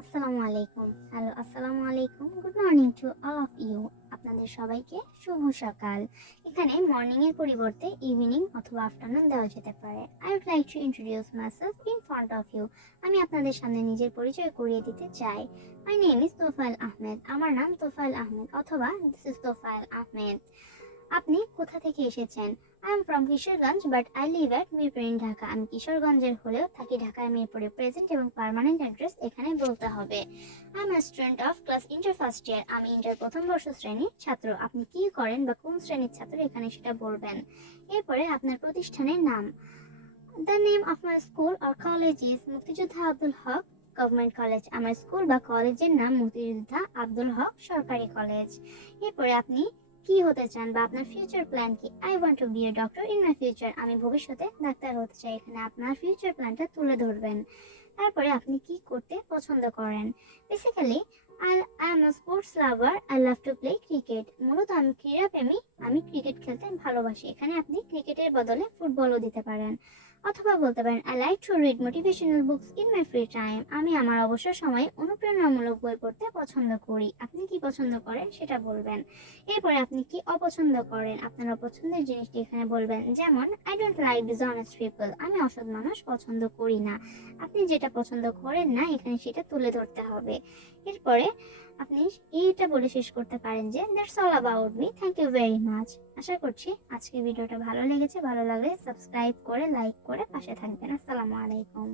আসসালামু আলাইকুম। হ্যালো, আসসালামু আলাইকুম। Good morning to all of you. আপনাদের সবাইকে শুভ সকাল। এখানে মর্নিং এর পরিবর্তে ইভিনিং অথবা আফটারনুন দেওয়া যেতে পারে। I would like to introduce myself in front of you. আমি আপনাদের সামনে নিজের পরিচয় করিয়ে দিতে চাই। My name is Tofayel Ahmed. আমার নাম তোফায়েল আহমেদ অথবা দিস ইজ তোফায়েল আহমেদ। আপনি কোথা থেকে এসেছেন? I am from Kishoreganj but I live at Mirpur in Dhaka. আমি কিশোরগঞ্জের হলেও থাকি ঢাকায় মিরপুরে। প্রেজেন্ট এবং পার্মানেন্ট অ্যাড্রেস এখানে বলতে হবে। I am student of class inter first year. আমি ইন্টার প্রথম বর্ষ শ্রেণীর ছাত্র। আপনি কি করেন বা কোন শ্রেণীর ছাত্র এখানে সেটা বলবেন। এরপরে আপনার প্রতিষ্ঠানের নাম। The name of my school or college is মুক্তিযোদ্ধা আব্দুল হক গভর্নমেন্ট কলেজ। আমার স্কুল বা কলেজের নাম মুক্তিযোদ্ধা আব্দুল হক সরকারি কলেজ। এরপরে আপনি কি হতে চান বা আপনার ফিউচার প্ল্যান কি? I want to be a doctor in my future. আমি ভবিষ্যতে ডাক্তার হতে চাই। এখানে আপনার ফিউচার প্ল্যানটা তুলে ধরবেন। তারপরে আপনি কি করতে পছন্দ করেন? Basically I am a sports lover. I love to play cricket. মূলত আমি ক্রীড়াপ্রেমী। আমি ক্রিকেট খেলতে ভালোবাসি। এখানে আপনি ক্রিকেটের বদলে ফুটবলও দিতে পারেন। অথবা বলতে পারেন I like to read motivational books in my free time. আমি আমার অবসর সময়ে অনুপ্রেরণামূলক বই পড়তে পছন্দ করি। আপনি কি পছন্দ করেন সেটা বলবেন। এরপরে আপনি কি অপছন্দ করেন, আপনার অপছন্দের জিনিসটি এখানে বলবেন। যেমন I don't like dishonest people. আমি অসৎ মানুষ পছন্দ করি না। আপনি যেটা পছন্দ করেন না এখানে সেটা তুলে ধরতে হবে। এরপরে আপনি এইটা বলে শেষ করতে পারেন যে that's all about me, thank you very much. আশা করছি আজকের ভিডিওটা ভালো লেগেছে। ভালো লাগলে সাবস্ক্রাইব করে লাইক করে পাশে থাকবেন। আসসালামু আলাইকুম।